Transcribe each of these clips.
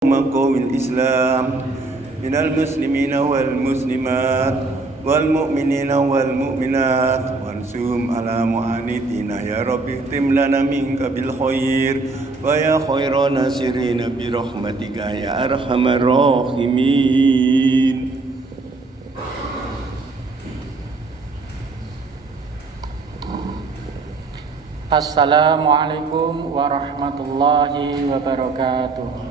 مقام الإسلام من المسلمين والمسلمات والمؤمنين والمؤمنات وانصرهم على معاندينا يا رب اختم لنا منك بالخير ويا خير ناصرين برحمتك يا أرحم الراحمين. Assalamualaikum warahmatullahi wabarakatuh.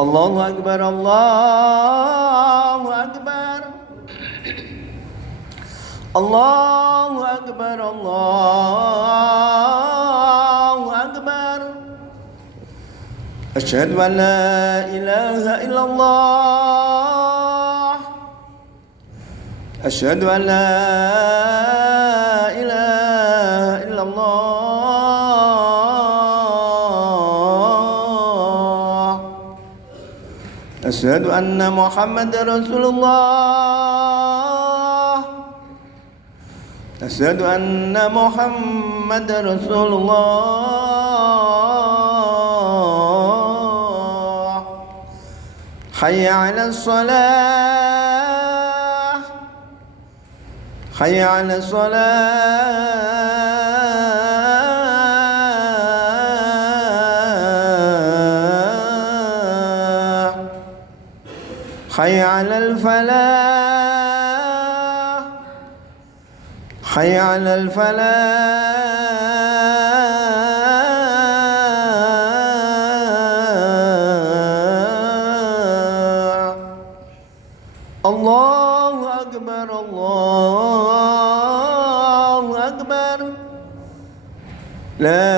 Allahu Akbar, Allahu Akbar, Allahu Akbar, Allahu Akbar. Asyhadu an la ilaha illallah, asyhadu an la ilaha illallah, asyhadu anna Muhammadar Rasulullah, asyhadu anna Muhammadar Rasulullah. Hayya 'alas shalah, hayya 'alas shalah, hayya 'alal falah, hayya 'alal falah. Allahu Akbar, Allahu Akbar. La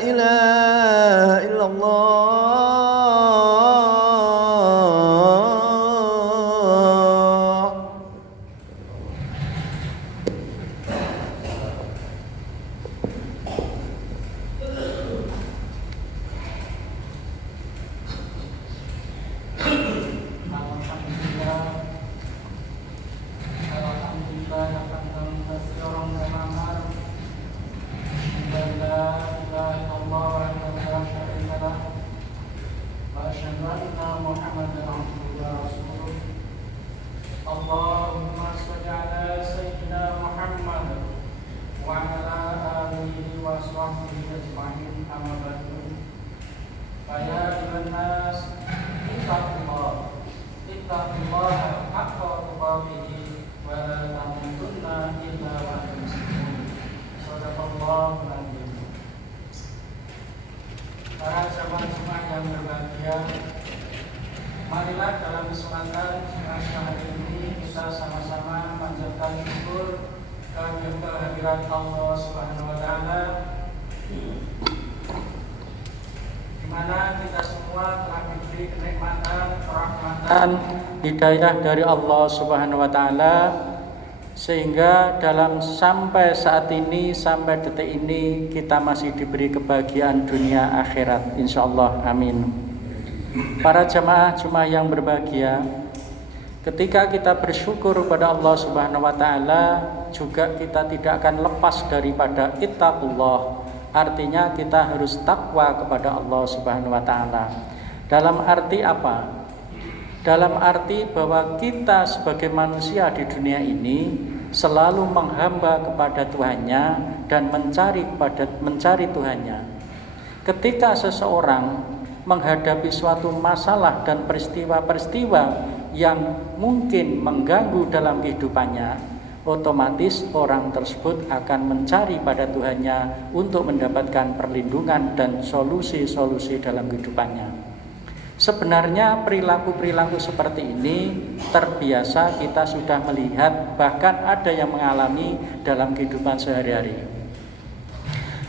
ilaha illallah. Allahumma sholli ala sayyidina Muhammad wa ala alihi wa sahbihi ajma'in, amma ba'du. Ya ayyuhan nas ittaqullaha haqqa tuqatih wa la tamutunna illa wa antum muslimun. Shadaqallahu al-azim. Para jamaah yang berbahagia, marilah dalam kesempatan hari ini kita sama-sama panjatkan syukur kehadirat Allah Subhanahu wa taala, di mana kita semua telah diberi kenikmatan, rahmatan, hidayah dari Allah Subhanahu wa taala, sehingga dalam sampai saat ini, sampai detik ini kita masih diberi kebahagiaan dunia akhirat, insyaallah, amin. Para jamaah yang berbahagia, ketika kita bersyukur kepada Allah Subhanahu wa taala, juga kita tidak akan lepas daripada ittaqullah. Artinya kita harus takwa kepada Allah Subhanahu wa taala. Dalam arti apa? Dalam arti bahwa kita sebagai manusia di dunia ini selalu menghamba kepada Tuhannya dan mencari Tuhannya. Ketika seseorang menghadapi suatu masalah dan peristiwa-peristiwa yang mungkin mengganggu dalam kehidupannya, otomatis orang tersebut akan mencari pada Tuhannya untuk mendapatkan perlindungan dan solusi-solusi dalam kehidupannya. Sebenarnya perilaku-perilaku seperti ini terbiasa kita sudah melihat, bahkan ada yang mengalami dalam kehidupan sehari-hari.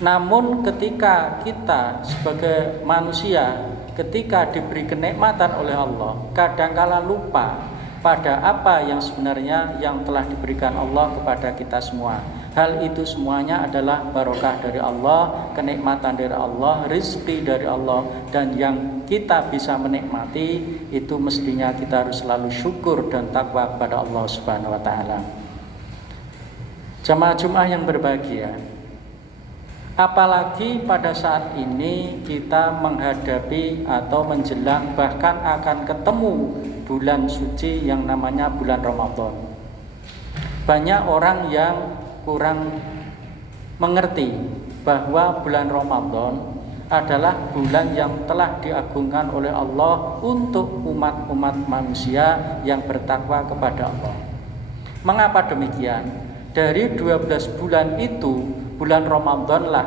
Namun ketika kita sebagai manusia, ketika diberi kenikmatan oleh Allah, kadangkala lupa pada apa yang sebenarnya yang telah diberikan Allah kepada kita semua. Hal itu semuanya adalah barokah dari Allah, kenikmatan dari Allah, rezeki dari Allah, dan yang kita bisa menikmati itu mestinya kita harus selalu syukur dan takwa kepada Allah Subhanahu wa taala. Jamaah Jumat yang berbahagia, Apalagi pada saat ini kita menghadapi atau menjelang bahkan akan ketemu bulan suci yang namanya bulan Ramadan. Banyak orang yang kurang mengerti bahwa bulan Ramadan adalah bulan yang telah diagungkan oleh Allah untuk umat-umat manusia yang bertakwa kepada Allah. Mengapa demikian? Dari 12 bulan itu, bulan Ramadanlah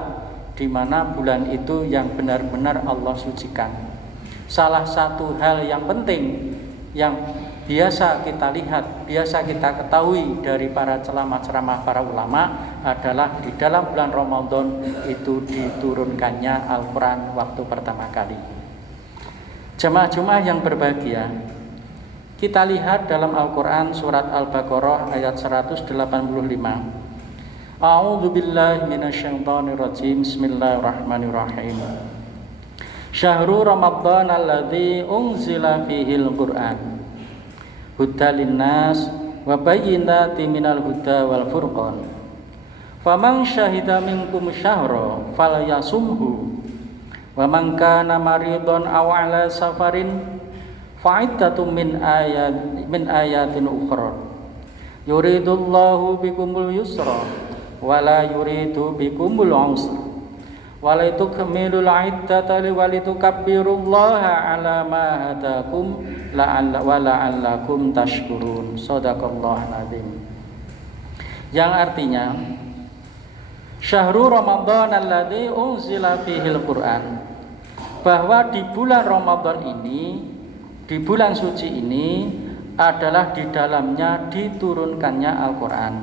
di mana bulan itu yang benar-benar Allah sucikan. Salah satu hal yang penting yang biasa kita lihat, biasa kita ketahui dari para ceramah-ceramah para ulama adalah di dalam bulan Ramadan itu diturunkannya Al-Quran waktu pertama kali. Jemaah-jemaah yang berbahagia, kita lihat dalam Al-Quran surat Al-Baqarah ayat 185. A'udzu billahi minasyaitonir rajim. Bismillahirrahmanirrahim. Syahrul Ramadan alladzi unzila fihil Qur'an hudal linnas wa bayyinatin minal huda wal furqan. Faman syahida minkum syahra falyasumhu wa man kana maridun aw ala safarin fa'iddatun min ayatin ukhra. Yuridullahu bikumul yusra wa la yuridu bikumul usra wa la tukmilul iddata wa litukabbirullaha ala ma hadakum wa la'allakum tashkurun. Shadaqallahul azim. Yang artinya Syahrul Ramadan alladzi unzila fihil Qur'an, bahwa di bulan Ramadan ini, di bulan suci ini adalah di dalamnya diturunkannya Al-Quran.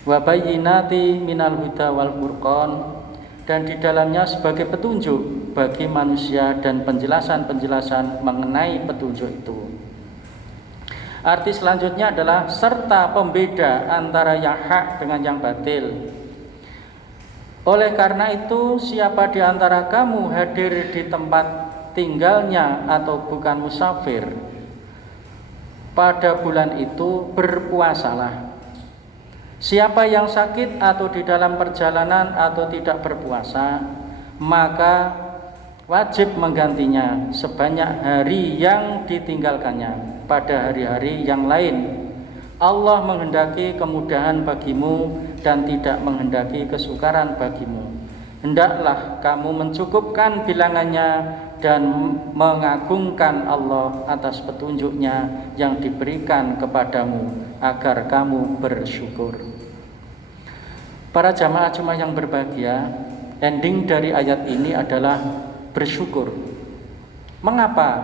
Wa bayyinati minal huda wal furqan, dan di dalamnya sebagai petunjuk bagi manusia dan penjelasan-penjelasan mengenai petunjuk itu. Arti selanjutnya adalah serta pembeda antara yang hak dengan yang batil. Oleh karena itu, siapa di antara kamu hadir di tempat tinggalnya atau bukan musafir pada bulan itu, berpuasalah. Siapa yang sakit atau di dalam perjalanan atau tidak berpuasa, maka wajib menggantinya sebanyak hari yang ditinggalkannya pada hari-hari yang lain. Allah menghendaki kemudahan bagimu dan tidak menghendaki kesukaran bagimu. Hendaklah kamu mencukupkan bilangannya dan mengagungkan Allah atas petunjuknya yang diberikan kepadamu agar kamu bersyukur. Para jamaah-jamaah yang berbahagia, ending dari ayat ini adalah bersyukur. Mengapa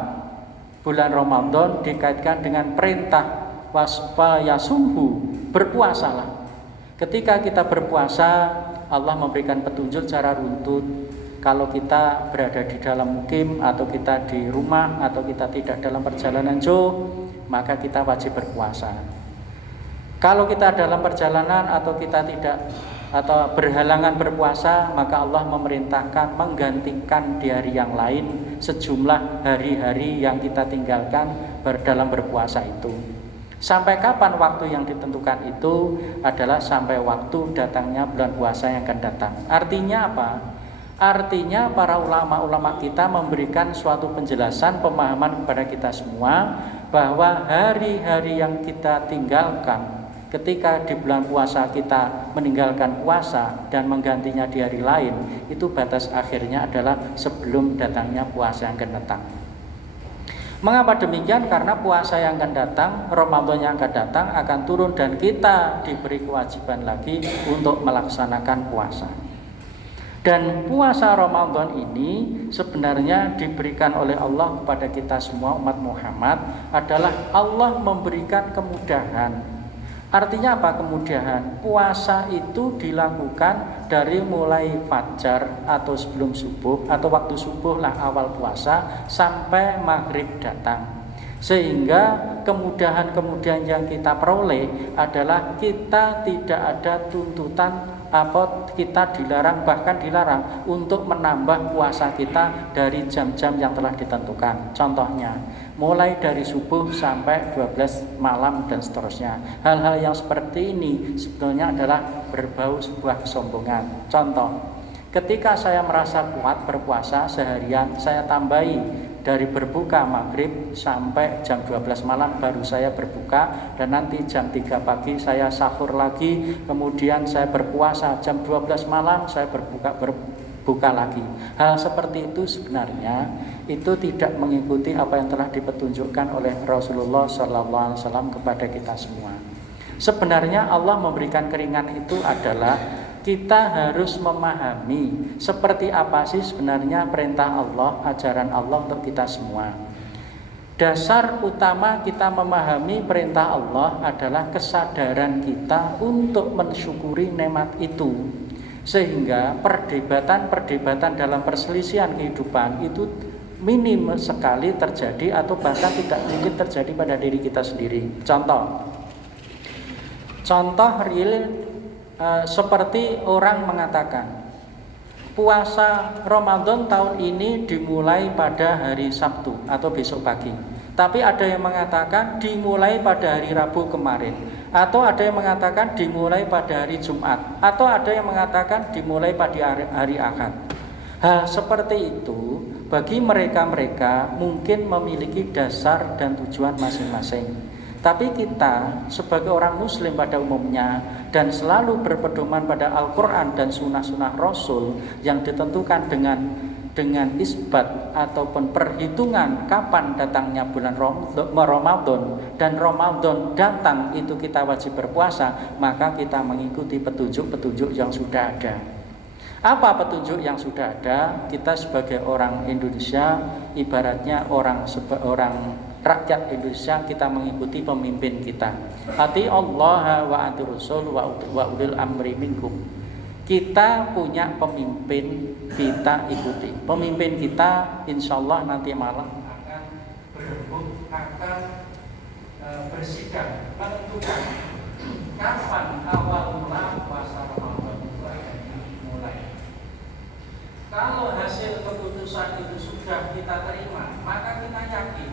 bulan Ramadan dikaitkan dengan perintah wasfalyasumhu, berpuasalah? Ketika kita berpuasa, Allah memberikan petunjuk cara runtut. Kalau kita berada di dalam mukim atau kita di rumah atau kita tidak dalam perjalanan jauh, maka kita wajib berpuasa. Kalau kita dalam perjalanan atau kita tidak atau berhalangan berpuasa, maka Allah memerintahkan menggantikan di hari yang lain sejumlah hari-hari yang kita tinggalkan dalam berpuasa itu. Sampai kapan waktu yang ditentukan itu adalah sampai waktu datangnya bulan puasa yang akan datang. Artinya apa? Artinya para ulama-ulama kita memberikan suatu penjelasan, pemahaman kepada kita semua bahwa hari-hari yang kita tinggalkan ketika di bulan puasa kita meninggalkan puasa dan menggantinya di hari lain, itu batas akhirnya adalah sebelum datangnya puasa yang akan datang. Mengapa demikian? Karena puasa yang akan datang, Ramadan yang akan datang akan turun dan kita diberi kewajiban lagi untuk melaksanakan puasa. Dan puasa Ramadan ini sebenarnya diberikan oleh Allah kepada kita semua umat Muhammad adalah Allah memberikan kemudahan. Artinya apa kemudahan? Puasa itu dilakukan dari mulai fajar atau sebelum subuh atau waktu subuh lah awal puasa sampai maghrib datang. Sehingga kemudahan-kemudahan yang kita peroleh adalah kita tidak ada tuntutan apa kita dilarang, bahkan dilarang untuk menambah puasa kita dari jam-jam yang telah ditentukan. Contohnya mulai dari subuh sampai 12 malam dan seterusnya. Hal-hal yang seperti ini sebetulnya adalah berbau sebuah kesombongan. Contoh, Ketika saya merasa kuat berpuasa seharian, saya tambahi dari berbuka maghrib sampai jam 12 malam baru saya berbuka, dan nanti jam 3 pagi saya sahur lagi, kemudian saya berpuasa jam 12 malam saya berbuka lagi. Hal seperti itu sebenarnya itu tidak mengikuti apa yang telah dipetunjukkan oleh Rasulullah SAW kepada kita semua. Sebenarnya Allah memberikan keringan itu adalah kita harus memahami seperti apa sih sebenarnya perintah Allah, ajaran Allah untuk kita semua. Dasar utama kita memahami perintah Allah adalah kesadaran kita untuk mensyukuri nikmat itu. Sehingga perdebatan-perdebatan dalam perselisihan kehidupan itu minim sekali terjadi atau bahkan tidak mungkin terjadi pada diri kita sendiri. Contoh real seperti orang mengatakan puasa Ramadan tahun ini dimulai pada hari Sabtu atau besok pagi. Tapi ada yang mengatakan dimulai pada hari Rabu kemarin, atau ada yang mengatakan dimulai pada hari Jumat, atau ada yang mengatakan dimulai pada hari Ahad. Hal seperti itu bagi mereka-mereka mungkin memiliki dasar dan tujuan masing-masing. Tapi kita sebagai orang muslim pada umumnya dan selalu berpedoman pada Al-Quran dan sunnah-sunnah Rasul yang ditentukan dengan isbat ataupun perhitungan kapan datangnya bulan Ramadan, dan Ramadan datang itu kita wajib berpuasa, maka kita mengikuti petunjuk-petunjuk yang sudah ada. Apa petunjuk yang sudah ada? Kita sebagai orang Indonesia, ibaratnya orang rakyat Indonesia, kita mengikuti pemimpin kita. Ati Allah wa ati Rasul wa ulil amri minkum. Kita punya pemimpin, kita ikuti. Pemimpin kita insya Allah nanti malam akan berembuk, akan bersikap menentukan kapan awal mula puasa Ramadan itu akan dimulai. Kalau hasil keputusan itu sudah kita terima, maka kita yakin.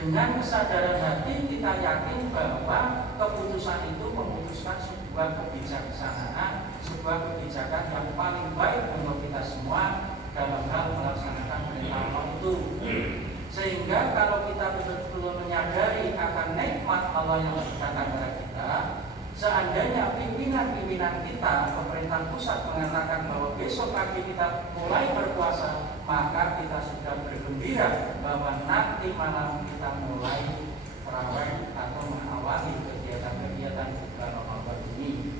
Dengan kesadaran hati kita yakin bahwa keputusan itu memutuskan sebuah kebijaksanaan, sebuah kebijakan yang paling baik untuk kita semua dalam hal melaksanakan perintah Allah itu. Sehingga kalau kita betul-betul menyadari akan nikmat Allah yang datang kepada kita, seandainya pimpinan-pimpinan kita, pemerintah pusat mengatakan bahwa besok pagi kita mulai berpuasa, maka kita sudah bergembira bahwa nanti malam kita mulai tarawih atau mengawali kegiatan-kegiatan bulan Ramadan ini.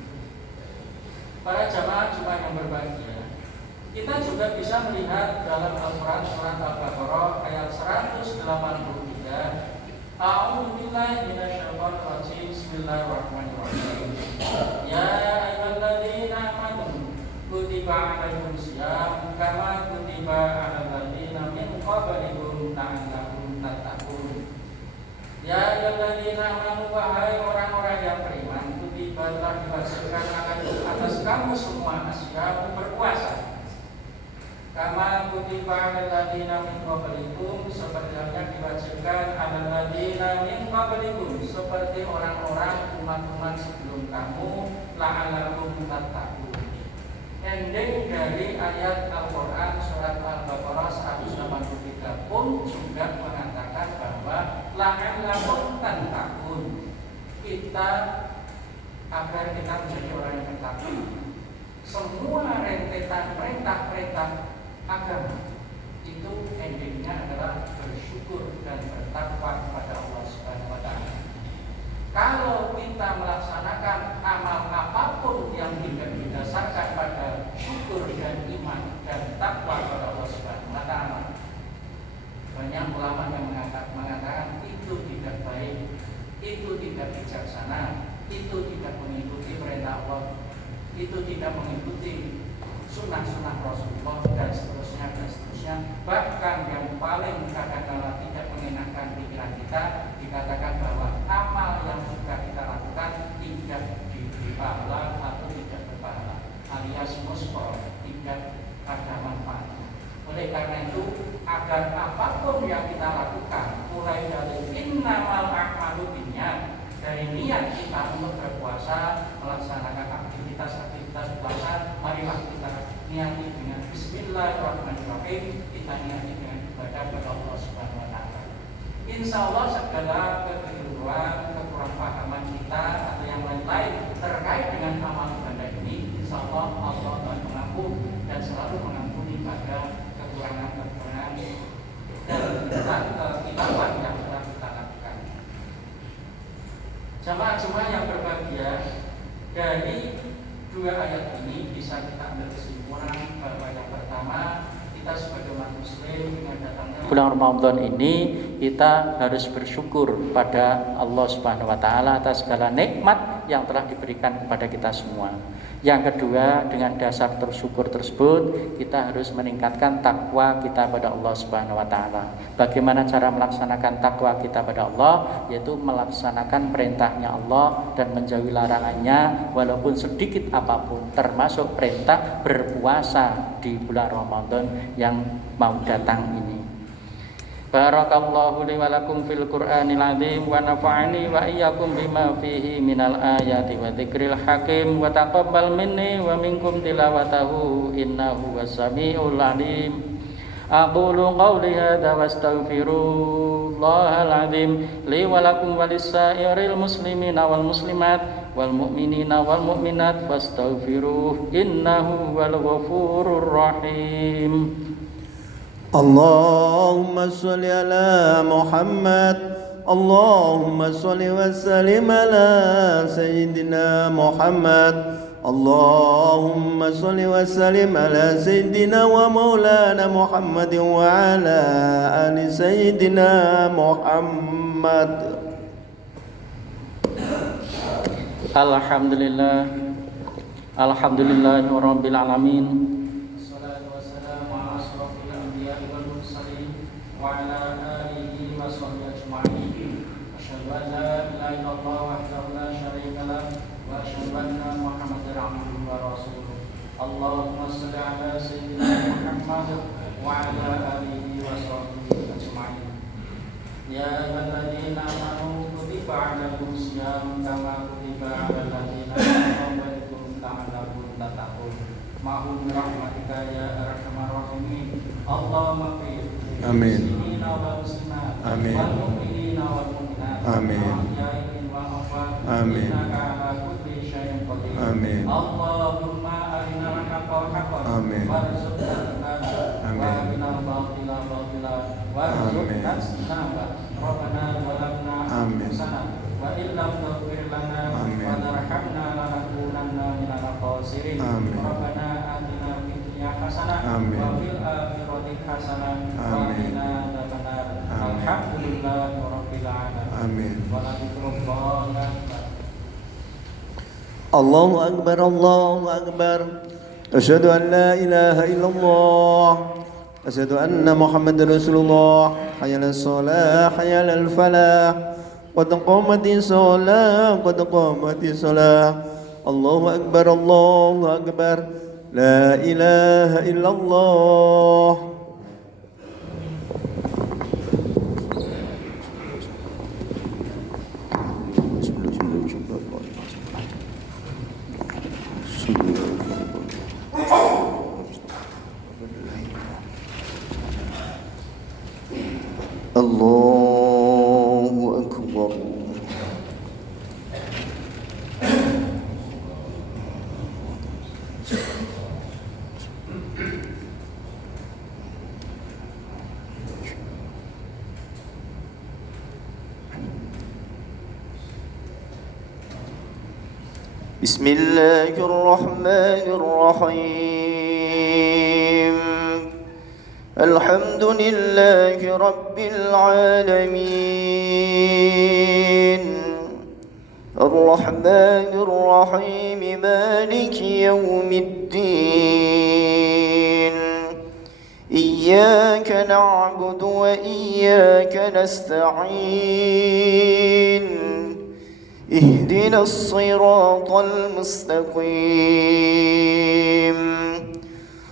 Para jamaah Jumat yang berbahagia, kita juga bisa melihat dalam Al-Quran surat Al-Baqarah ayat 183. A'udzubillahi minasyaitonir rajim. Bismillahirrahmanirrahim. Ya ayyuhalladzina amanu kutiba 'alaikumus syiyam kama kutiba 'alal ladzina min qablikum la'allakum tattaqun. Ya ayyuhalladzina amanu, wahai orang-orang yang beriman, kutiba telah diwajibkan atas kamu semua asyam berpuasa. Kama kutiba 'alal ladzina min qablikum, seperti halnya diwajibkan 'alal ladzina min qablikum, seperti orang-orang umat-umat sebelum kamu, la'allakum tattaqun. Ending dari ayat Al-Quran surat Al-Baqarah 183 pun juga mengatakan bahwa la'allakum tattaqun, kita agar kita menjadi orang yang bertakwa. Semua rentetan perintah-perintah agama itu endingnya adalah bersyukur dan bertakwa kepada Allah Subhanahu wa Ta'ala. Kalau kita melaksanakan amal apapun yang tidak didasarkan pada syukur dan iman dan takwa kepada Allah Subhanahu wa Ta'ala, banyak ulama yang mengatakan itu tidak baik, itu tidak bijaksana, itu tidak mengikuti perintah Allah, itu tidak mengikuti sunnah-sunnah Rasulullah, dan seterusnya. Bahkan yang paling kadang-kala tidak mengenakan pikiran kita, dikatakan bahwa amal yang sudah kita lakukan tidak diberi pahala atau tidak berpahala, alias muspor, tidak ada manfaatnya. Oleh karena itu, agar apapun yang kita lakukan, mulai dari innamal a'malu binniyat, dari niat kita untuk berpuasa, melaksanakan aktivitas puasa, marilah kita Bismillahirrahmanirrahim. Kita niati dengan ibadah kepada Allah Subhanahu wa taala. Insyaallah segala kekeliruan, kekurangpahaman kita atau yang lain-lain terkait dengan amal ibadah ini, insyaallah Allah akan mengampuni dan selalu mengampuni pada kekurangan-kekurangan dan kekilafan yang telah kita lakukan. Jamaah-jamaah yang berbahagia, dari dua ayat ini bisa kita ambil kesimpulan bahwa yang pertama, kita sebagai umat muslim dengan datangnya bulan Ramadan ini kita harus bersyukur pada Allah Subhanahu wa taala atas segala nikmat yang telah diberikan kepada kita semua. Yang kedua, dengan dasar bersyukur tersebut kita harus meningkatkan takwa kita pada Allah Subhanahu wa taala. Bagaimana cara melaksanakan takwa kita pada Allah? Yaitu melaksanakan perintahnya Allah dan menjauhi larangannya walaupun sedikit apapun, termasuk perintah berpuasa di bulan Ramadan yang mau datang ini. Barakallahu li wa lakum fil Qur'anil azim wa nafa'ani wa iyyakum bima fihi minal ayati wa dzikril hakim wa taqabbal minni wa minkum tilawatahu innahu was-sami'ul alim. Aqulu qawli hadza wastaghfirullahal azim li wa lakum wa lis-sa'iril muslimina wal muslimat wal mu'minina wal mu'minat fastaghfiruh innahu wal ghafurur rahim. اللهم صل على محمد اللهم صل وسلم على سيدنا محمد اللهم صل وسلم على سيدنا ومولانا محمد وعلى آل سيدنا محمد. Alhamdulillahirabbil alamin. Allahumma shalli ala sayyidina Muhammad wa ala alihi wa sahbihi ajma'in. Ya ayyuhalladzina amanu kutiba 'alaikumus shiyam kama kutiba 'alal ladzina min qablikum la'allakum tattaqun. Ma'hum rahmatika ya arhamar rahimin. Allahumma fir Amin. Amin. Wal mu'minina wal mu'minat. Amin. Amin. Amin. Allahumma arinal haqqa haqqan warzuqna ittiba'ahu wa arinal batila batilan warzuqna ijtinaba. Rabbana zalamna anfusana wa illam taghfir lana wa tarhamna lanakunanna minal khasirin. Rabbana atina fid dunya hasanah wa fil akhirati hasanah wa qina adzabannar. Alhamdulillahi rabbil alamin. Wa la ilaha الله أكبر الله أكبر أشهد أن لا إله إلا الله أشهد أن محمد رسول الله حي على الصلاة حي على الفلاح قد قامت الصلاة قد قامت الصلاة الله أكبر الله أكبر لا إله إلا الله. الله أكبر. بسم الله الرحمن الرحيم الحمد لله رب العالمين الرحمن الرحيم مالك يوم الدين إياك نعبد وإياك نستعين اهدنا الصراط المستقيم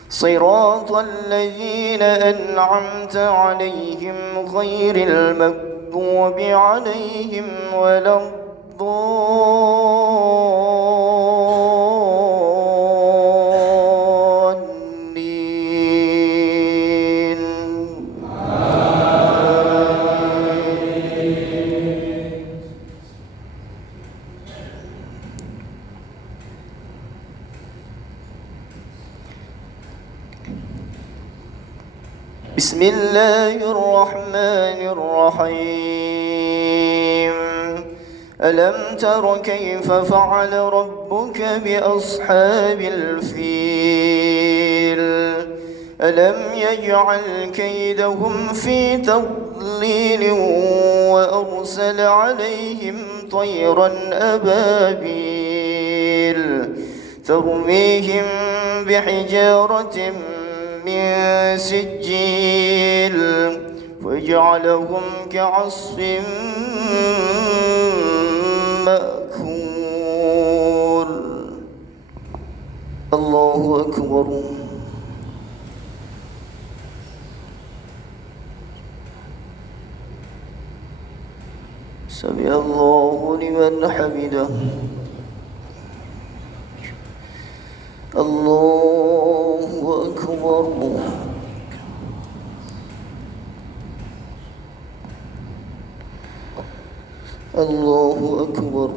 صراط الذين أنعمت عليهم غير المغضوب عليهم ولا الضالين بسم الله الرحمن الرحيم ألم تر كيف فعل ربك بأصحاب الفيل ألم يجعل كيدهم في تضليل وأرسل عليهم طيرا أبابيل ترميهم بحجارة من سجيل فجعلهم كعصف مأكول. الله أكبر. سمع الله لمن حمده. الله أكبر. الله أكبر.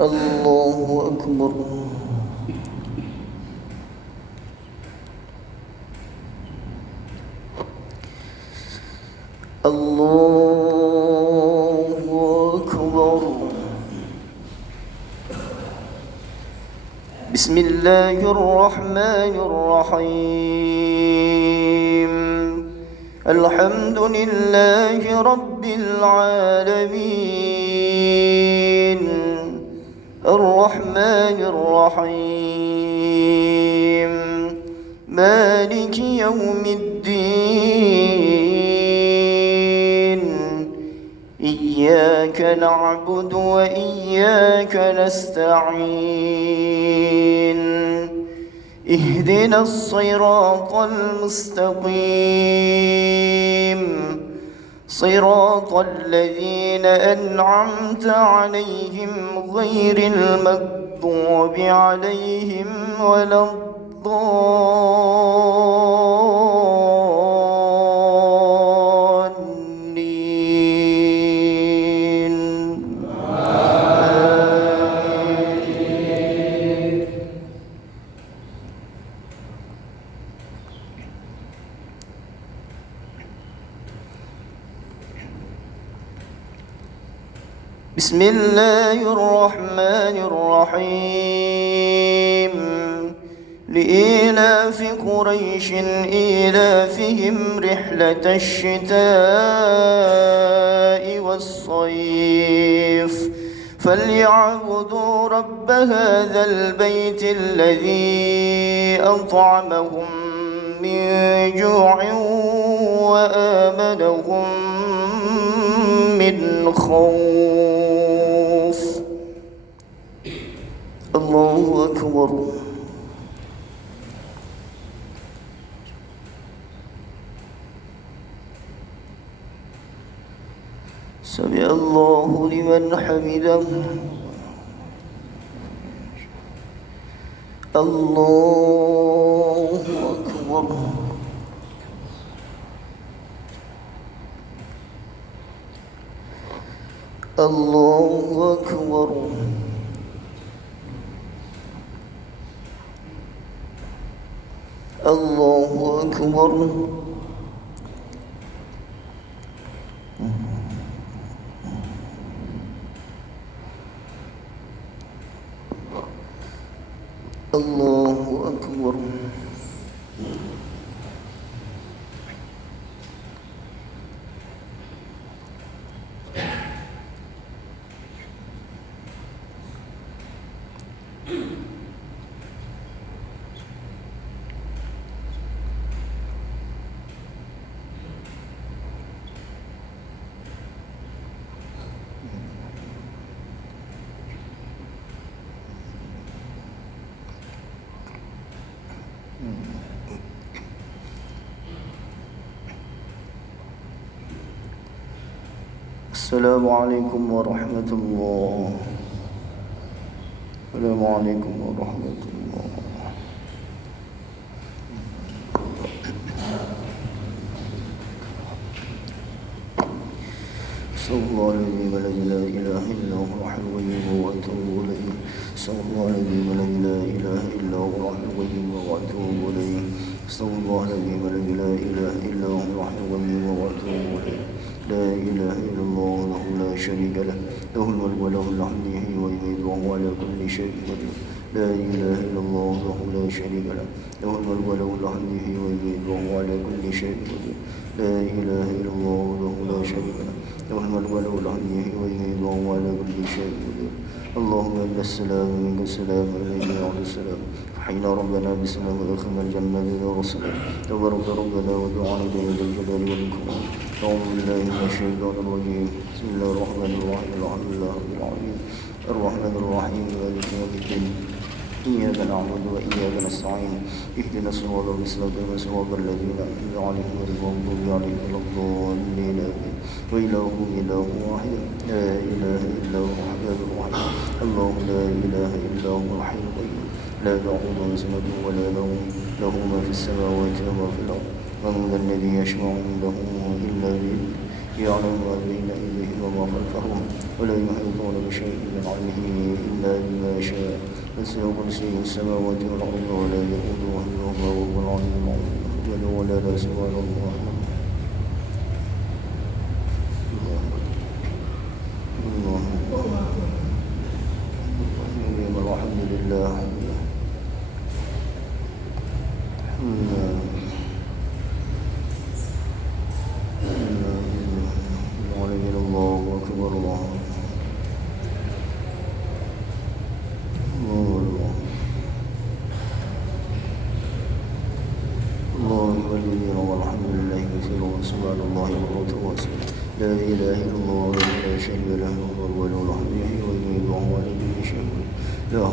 الله أكبر. الله أكبر. بسم الله الرحمن الرحيم الحمد لله رب العالمين الرحمن الرحيم مالك يوم الدين إياك نعبد وإياك نستعين اهدنا الصراط المستقيم صراط الذين أنعمت عليهم غير المغضوب عليهم ولا الضالين. بسم الله الرحمن الرحيم لإيلاف قريش إيلافهم رحلة الشتاء والصيف فليعبدوا رب هذا البيت الذي أطعمهم من جوع وآمنهم من خوف. الله أكبر. سمع الله لمن حمده. الله أكبر. الله أكبر. الله أكبر. الله أكبر. السلام عليكم ورحمة الله. السلام عليكم ورحمة الله. صلى الله عليه وسلم لا إله إلا هو الحي القيوم وأتوب إليه. استغفر الله العظيم الذي لا إله إلا هو الحي القيوم وأتوب إليه استغفر الله العظيم الذي لا إله إلا هو الحي القيوم وأتوب إليه لا إله إلا الله وحده لا شريك له له الملك وله الحمد يحيي ويميت وهو على كل شيء قدير لا إله إلا الله وحده لا شريك له له الملك وله الحمد يحيي ويميت وهو على كل شيء قدير لا إله إلا الله وحده لا شريك له له الملك وله الحمد يحيي ويميت وهو على كل شيء قدير اللهم إن السلام منك السلام عليك وعلى السلام حين ربنا بسلام ودخلنا الجنة إلى السلام تبارك ربنا ودعانا إلى الجلال والإكرام أعوذ بالله من الشيطان الرجيم بسم الله الرحمن الرحيم الحمد لله رب العالمين الرحمن الرحيم مالك يوم الدين إياك نعبد وإياك نستعين اهدنا الصراط المستقيم صراط الذين أنعمت عليهم غير المغضوب عليهم ولا الضالين آمين وإلهكم إله واحد لا إله إلا هو الرحمن الرحيم الله لا إله إلا هو الحي القيوم لا تأخذه سنة ولا نوم له ما في السماوات وما في الأرض ومن ذا الذي يشفع عنده إلا بإذنه يعلم ما بين أيديهم وما خلفهم ولا يحيطون بشيء من علمه إلا بما شاء وسع كرسيه السماوات والأرض ولا يؤوده حفظهما وهو العلي العظيم ولا لا سبحان الله الحمد لله الله أكبر الله والذين والحمد لله كثيرا وسبحان الله بكرة وأصيلا لا إله إلا الله ولا شريك له له الملك وله الحمد وهو على كل شيء لا